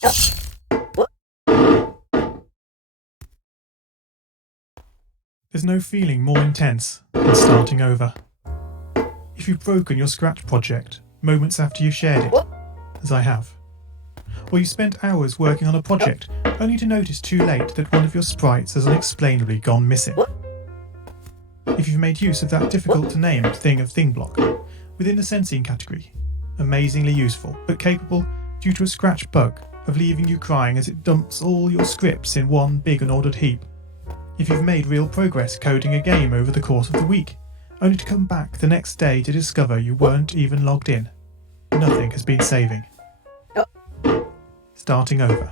There's no feeling more intense than starting over. If you've broken your Scratch project moments after you've shared it, as I have, or you spent hours working on a project only to notice too late that one of your sprites has unexplainably gone missing. If you've made use of that difficult-to-name thing of thing block within the sensing category, amazingly useful but capable, due to a Scratch bug, of leaving you crying as it dumps all your scripts in one big unordered heap. If you've made real progress coding a game over the course of the week, only to come back the next day to discover you weren't even logged in, nothing has been saving. Starting over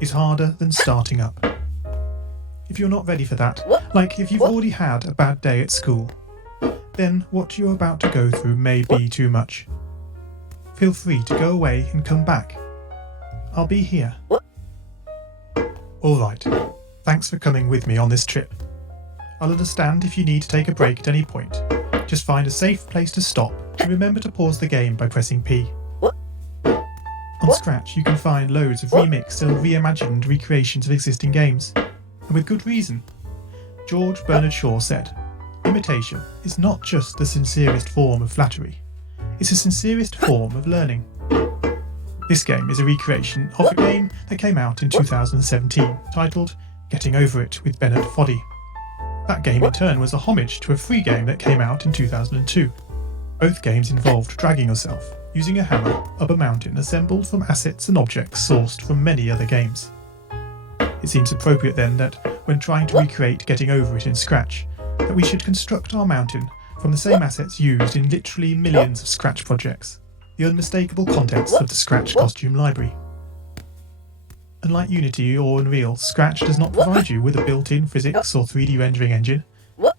is harder than starting up. If you're not ready for that, like if you've already had a bad day at school, then what you're about to go through may be too much. Feel free to go away and come back. I'll be here. Alright, thanks for coming with me on this trip. I'll understand if you need to take a break at any point. Just find a safe place to stop and remember to pause the game by pressing P. On Scratch you can find loads of remixed or reimagined recreations of existing games. And with good reason. George Bernard Shaw said, "Imitation is not just the sincerest form of flattery, it's the sincerest form of learning." This game is a recreation of a game that came out in 2017, titled Getting Over It with Bennett Foddy. That game in turn was a homage to a free game that came out in 2002. Both games involved dragging yourself, using a hammer, up a mountain assembled from assets and objects sourced from many other games. It seems appropriate then that, when trying to recreate Getting Over It in Scratch, that we should construct our mountain from the same assets used in literally millions of Scratch projects, the unmistakable contents of the Scratch costume library. Unlike Unity or Unreal, Scratch does not provide you with a built-in physics or 3D rendering engine.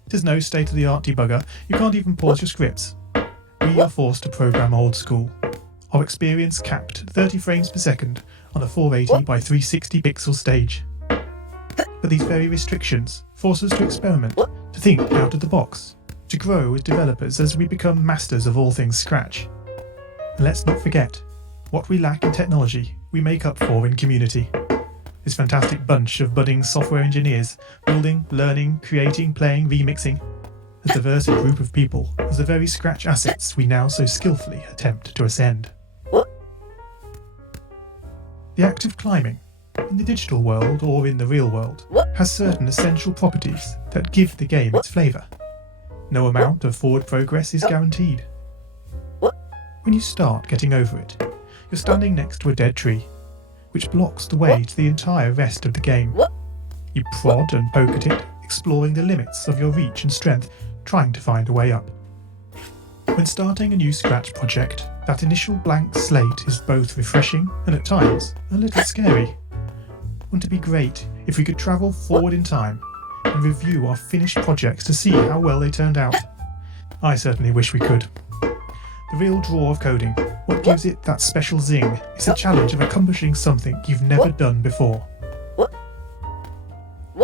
There's no state-of-the-art debugger, you can't even pause your scripts. We are forced to program old school. Our experience capped at 30 frames per second on a 480 by 360 pixel stage. But these very restrictions force us to experiment, to think out of the box, to grow as developers as we become masters of all things Scratch. And let's not forget, what we lack in technology, we make up for in community. This fantastic bunch of budding software engineers, building, learning, creating, playing, remixing, as diverse a group of people as the very Scratch assets we now so skillfully attempt to ascend. The act of climbing, in the digital world or in the real world, has certain essential properties that give the game its flavour. No amount of forward progress is guaranteed. When you start Getting Over It, you're standing next to a dead tree, which blocks the way to the entire rest of the game. You prod and poke at it, exploring the limits of your reach and strength, trying to find a way up. When starting a new Scratch project, that initial blank slate is both refreshing and at times a little scary. Wouldn't it be great if we could travel forward in time and review our finished projects to see how well they turned out? I certainly wish we could. The real draw of coding, what gives it that special zing, is the challenge of accomplishing something you've never done before.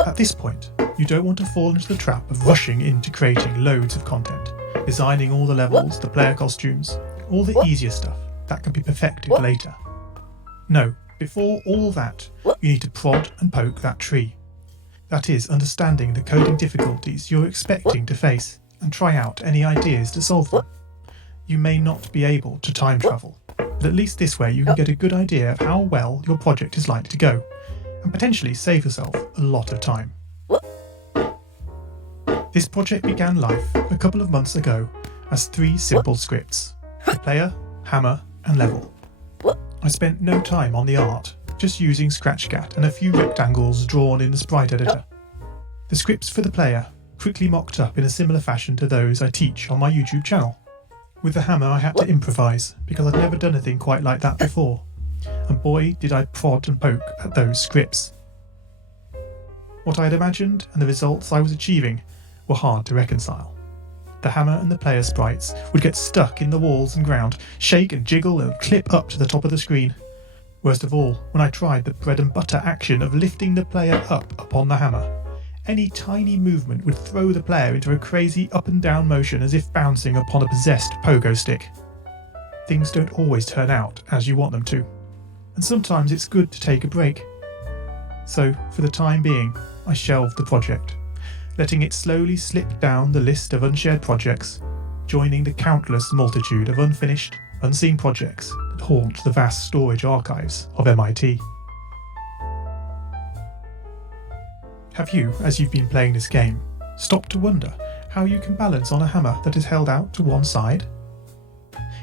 At this point, you don't want to fall into the trap of rushing into creating loads of content, designing all the levels, the player costumes, all the easier stuff that can be perfected later. No, before all that, you need to prod and poke that tree. That is, understanding the coding difficulties you're expecting to face, and try out any ideas to solve them. You may not be able to time travel, but at least this way you can get a good idea of how well your project is likely to go, and potentially save yourself a lot of time. This project began life a couple of months ago as 3 simple scripts: the player, hammer, and level. I spent no time on the art, just using ScratchCat and a few rectangles drawn in the sprite editor. The scripts for the player quickly mocked up in a similar fashion to those I teach on my YouTube channel. With the hammer I had to improvise, because I'd never done anything quite like that before, and boy did I prod and poke at those scripts. What I had imagined and the results I was achieving were hard to reconcile. The hammer and the player sprites would get stuck in the walls and ground, shake and jiggle and clip up to the top of the screen. Worst of all, when I tried the bread and butter action of lifting the player up upon the hammer, any tiny movement would throw the player into a crazy up and down motion as if bouncing upon a possessed pogo stick. Things don't always turn out as you want them to. and sometimes it's good to take a break. So, for the time being, I shelved the project, letting it slowly slip down the list of unshared projects, joining the countless multitude of unfinished, unseen projects that haunt the vast storage archives of MIT. Have you, as you've been playing this game, stopped to wonder how you can balance on a hammer that is held out to one side?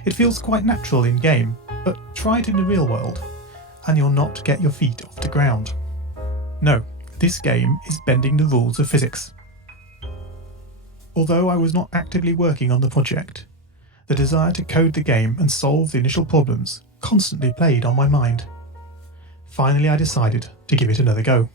It feels quite natural in game, but try it in the real world, and you'll not get your feet off the ground. No, this game is bending the rules of physics. Although I was not actively working on the project, the desire to code the game and solve the initial problems constantly played on my mind. Finally, I decided to give it another go.